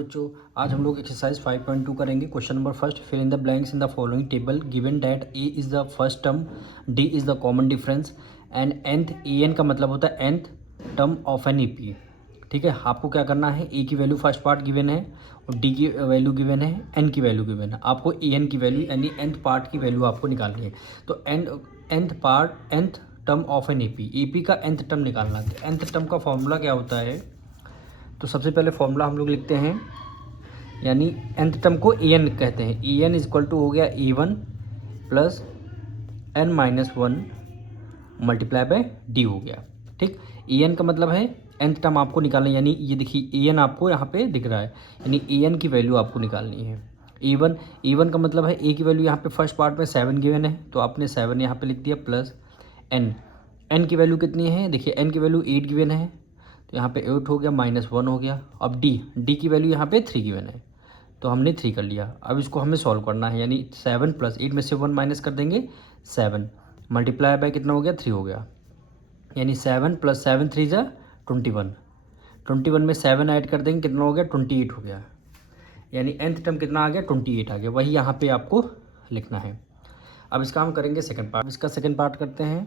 बच्चों, आज हम लोग एक्सरसाइज 5.2 करेंगे। Question number first, fill in the blanks in the following table given that a is the first term, d is the common difference and nth n का मतलब होता है nth term of an AP. ठीक है, आपको क्या करना है, ए की वैल्यू फर्स्ट पार्ट गिवन है और डी की वैल्यू गिवन है, एन की वैल्यू गिवन है। आपको ए एन की वैल्यू यानी nth पार्ट की वैल्यू आपको निकालनी है। तो nth term of an AP का nth टर्म निकालना है। तो nth टर्म का फॉर्मूला क्या होता है, तो सबसे पहले फॉर्मूला हम लोग लिखते हैं, यानी nth टर्म को ए एन कहते हैं। ए एन इजक्वल टू हो गया a one plus n minus one multiply by d हो गया। ठीक, ए एन का मतलब है nth टर्म आपको निकालना है, यानी ये देखिए ए एन आपको यहाँ पे दिख रहा है, यानी ए एन की वैल्यू आपको निकालनी है। ए वन का मतलब है ए की वैल्यू यहाँ पे फर्स्ट पार्ट में 7 गिवन है, तो आपने 7 यहाँ पे लिख दिया प्लस एन की वैल्यू कितनी है, देखिए एन की वैल्यू 8 गिवन है, तो यहाँ पे 8 हो गया माइनस 1 हो गया। अब डी की वैल्यू यहाँ पे 3 गिवन है, तो हमने 3 कर लिया। अब इसको हमें सॉल्व करना है, यानी 7 प्लस 8 में से 1 माइनस कर देंगे 7 मल्टीप्लाई बाय कितना हो गया 3 हो गया, यानी 7 प्लस 7 3 जा 21 में 7 ऐड कर देंगे कितना हो गया 28 हो गया, यानी nth टर्म कितना आ गया 28 आ गया। वही यहाँ पे आपको लिखना है। अब इसका हम करेंगे सेकंड पार्ट, इसका सेकंड पार्ट करते हैं।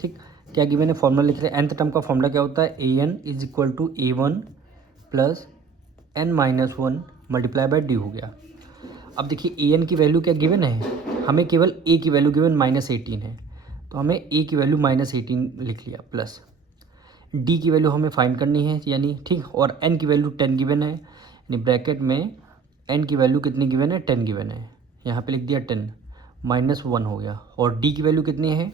ठीक, क्या कि मैंने फॉर्मूला लिख रहे हैं, nth टर्म का फॉर्मूला क्या होता है, a n is equal to a one plus n minus one multiply by d हो गया। अब देखिए ए एन की वैल्यू क्या गिवन है, हमें केवल ए की वैल्यू गिवन -18 है, तो हमें ए की वैल्यू -18 लिख लिया, प्लस डी की वैल्यू हमें फाइंड करनी है, यानी ठीक, और एन की वैल्यू 10 गिवन है, यानी ब्रैकेट में एन की वैल्यू कितनी गिवन है 10 गिवन है, यहाँ पे लिख दिया 10 -1 हो गया। और डी की वैल्यू कितनी है,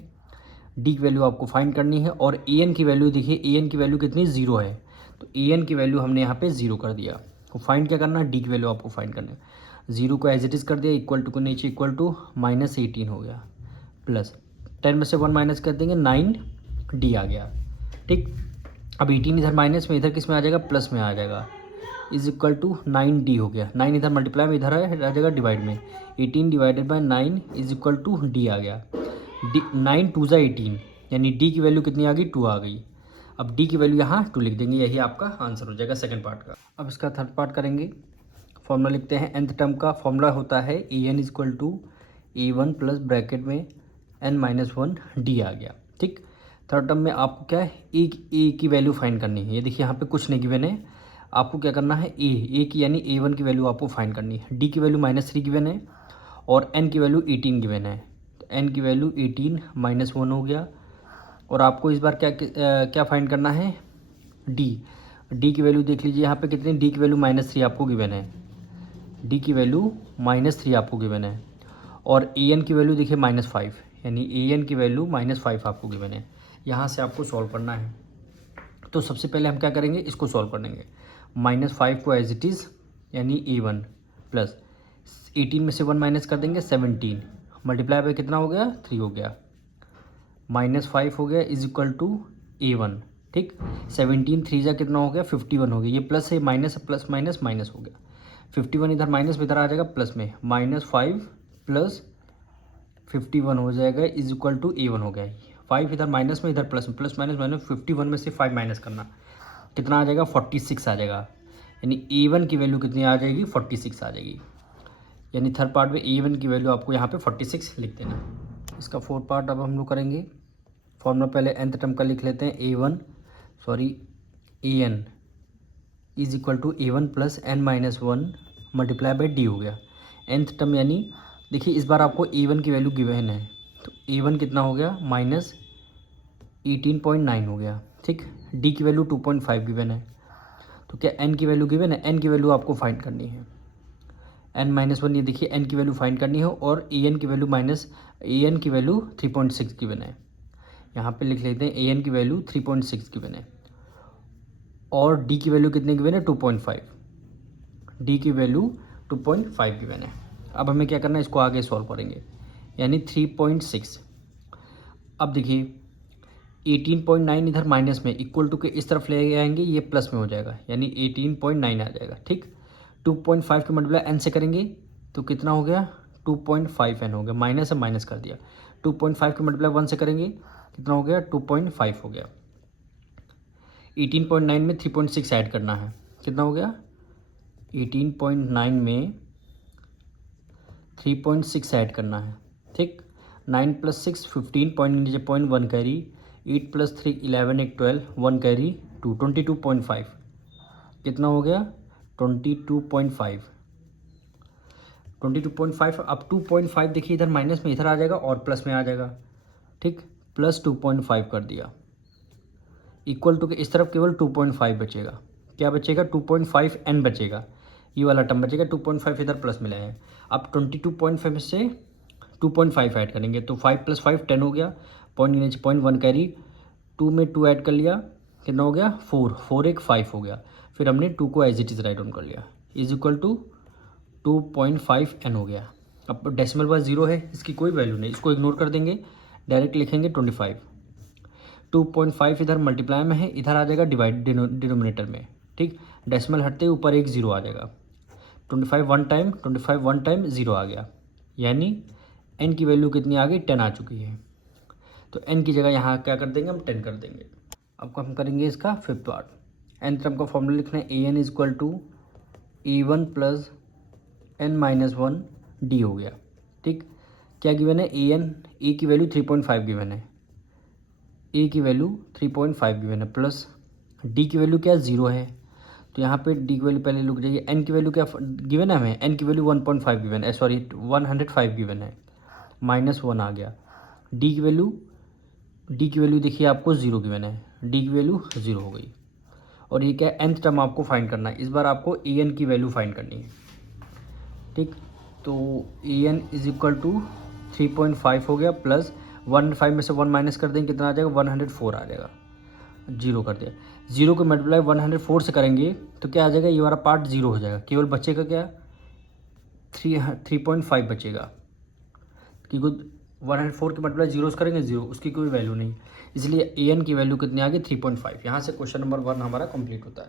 डी की वैल्यू आपको फाइंड करनी है, और ए एन की वैल्यू देखिए ए एन की वैल्यू कितनी 0 है, तो ए एन की वैल्यू हमने यहाँ पे 0 कर दिया। तो फाइंड क्या करना है, डी की वैल्यू आपको फाइंड करना है। 0 को एज इट इज़ कर दिया, इक्वल टू को नीचे इक्वल टू -18 हो गया, प्लस 10 में से 1 माइनस कर देंगे 9 डी आ गया। ठीक, अब 18 इधर माइनस में, इधर किस में आ जाएगा, प्लस में आ जाएगा, इज इक्वल टू 9 डी हो गया। 9 इधर मल्टीप्लाई में इधर आ जाएगा डिवाइड में, 18 divided by 9 is equal to d आ गया। डी 9 2 ज़ा 18, यानी डी की वैल्यू कितनी आ गई 2 आ गई। अब डी की वैल्यू यहाँ 2 लिख देंगे, यही आपका आंसर हो जाएगा सेकंड पार्ट का। अब इसका थर्ड पार्ट करेंगे। फॉर्मूला लिखते हैं, nth टर्म का फॉर्मूला होता है a n is equal to a one plus bracket में एन माइनस वन डी आ गया। ठीक, थर्ड टर्म में आपको क्या है, ए की वैल्यू फाइंड करनी है। ये देखिए यहाँ पे कुछ नहीं गिवन है, आपको क्या करना है, ए की यानी ए वन की वैल्यू आपको फाइंड करनी है। डी की वैल्यू -3 गिवन है और एन की वैल्यू 18 गिवन है, तो एन की वैल्यू 18 -1 हो गया। और आपको इस बार क्या फाइंड करना है, डी की वैल्यू देख लीजिए यहाँ पे कितनी, डी की वैल्यू -3 आपको गिवन है, डी की वैल्यू -3 आपको गिवन है, और ए एन की वैल्यू देखिए -5, यानी ए एन की वैल्यू -5 आपको गिवन है। यहाँ से आपको सॉल्व करना है। तो सबसे पहले हम क्या करेंगे, इसको सॉल्व करेंगे। -5 को एज इट इज़, यानी ए वन प्लस 18 में से 1 माइनस कर देंगे 17 मल्टीप्लाई बाय कितना हो गया 3 हो गया, -5 हो गया is equal to a one. ठीक, 17 3 जा कितना हो गया 51 हो गया, ये प्लस है माइनस प्लस माइनस माइनस हो गया, 51 इधर माइनस में इधर आ जाएगा प्लस में, -5 प्लस 51 हो जाएगा is equal to a one हो गया। 5 इधर माइनस में इधर प्लस में, प्लस माइनस माइनस 51 में से 5 माइनस करना, कितना आ जाएगा 46 आ जाएगा, यानी ए वन की वैल्यू कितनी आ जाएगी 46 आ जाएगी। यानी थर्ड पार्ट में ए वन की वैल्यू आपको यहाँ पे 46 लिख देना। इसका फोर्थ पार्ट अब हम लोग करेंगे। फॉर्मूला पहले nth टर्म का लिख लेते हैं, a n is equal to a one plus n minus one multiply by d हो गया। nth टर्म यानी देखिए इस बार आपको ए वन की वैल्यू गिवन है, तो ए वन कितना हो गया -18.9 हो गया। ठीक, डी की वैल्यू 2.5 गिवन है, तो क्या एन की वैल्यू गिवन है, एन की वैल्यू आपको फाइंड करनी है, n-1, ये देखिए एन की वैल्यू फाइंड करनी है, और ए एन की वैल्यू 3.6 गिवन है, यहाँ पे लिख लेते हैं ए एन की वैल्यू 3.6 गिवन है, और डी की वैल्यू कितने गिवन है 2.5, डी की वैल्यू 2.5 गिवन है। अब हमें क्या करना है, इसको आगे सॉल्व करेंगे, यानी 3.6। अब देखिए 18.9 इधर माइनस में, इक्वल टू के इस तरफ ले आएंगे, ये प्लस में हो जाएगा, यानी 18.9 आ जाएगा। ठीक, 2.5 के मल्टीप्लाई एन से करेंगे तो कितना हो गया 2.5 एन हो गया, माइनस से माइनस कर दिया। 2.5 के मल्टीप्लाई 1 से करेंगे कितना हो गया 2.5 हो गया। 18.9 में 3.6 ऐड करना है, कितना हो गया 18.9 में 3.6 ऐड करना है, ठीक। 9 + 6 15, पॉइंट नीचे पॉइंट 1 कैरी, 8 + 3 11, 1 12, 1 कैरी 2, 22.5 कितना हो गया 22.5। 22.5 अब 2.5 देखिए इधर माइनस में इधर आ जाएगा और प्लस में आ जाएगा, ठीक। प्लस 2.5 कर दिया, इक्वल टू के इस तरफ केवल 2.5 बचेगा। क्या बचेगा 2.5 n बचेगा, ये वाला टर्म बचेगा। 2.5 इधर प्लस में लाए हैं। अब 22.5 से 2.5 ऐड करेंगे तो 5 + 5 10 हो गया, पॉइंट नीचे पॉइंट 1 कैरी, 2 में 2 ऐड कर लिया, कितना हो गया 4, 4 1 5 हो गया। फिर हमने 2 को as it is write down कर लिया, इज इक्वल टू 2.5 n हो गया। अब डेसिमल बाय 0 है, इसकी कोई वैल्यू नहीं, इसको इग्नोर कर देंगे, डायरेक्ट लिखेंगे 25। 2.5 इधर मल्टीप्लाई में है, इधर आ जाएगा डिवाइड डिनोमिनेटर में, ठीक। डेसिमल हटते ही ऊपर एक 0 आ जाएगा। 25 वन टाइम 0 आ गया, यानी n की वैल्यू कितनी आ गई 10 आ चुकी है। तो n की जगह यहाँ क्या कर देंगे हम 10 कर देंगे। अब हम करेंगे इसका फिफ्थ पार्ट। n टर्म का फॉर्मूला लिखना है an = a1 + n-1 d हो गया, ठीक। क्या गिवन है a की वैल्यू 3.5 गिवन है, a की वैल्यू 3.5 गिवन है, प्लस d की वैल्यू क्या 0 है, तो यहाँ पे d की वैल्यू पहले लिख जाइए। n की वैल्यू क्या गिवन है हमें, n की वैल्यू 1.5 गिवन है, सॉरी 105 गिवन है, -1 आ गया। d की वैल्यू देखिए आपको 0 गिवन है, d की वैल्यू 0 हो गई। और ये क्या है nth टर्म आपको फाइंड करना है, इस बार आपको an की वैल्यू फाइंड करनी है, ठीक। तो an = 3.5 हो गया, प्लस 105 में से 1 माइनस कर देंगे, कितना आ जाएगा 104 आ जाएगा, 0 कर दिया। 0 को मल्टीप्लाई 104 से करेंगे तो क्या आ जाएगा, ये वाला पार्ट 0 हो जाएगा, केवल बचेगा क्या 3.5 बचेगा, क्योंकि 104 के मल्टीप्लाई 0 से करेंगे 0, उसकी कोई वैल्यू नहीं, इसलिए an की वैल्यू कितनी आ गई 3.5। यहाँ से क्वेश्चन नंबर 1 हमारा कंप्लीट होता है।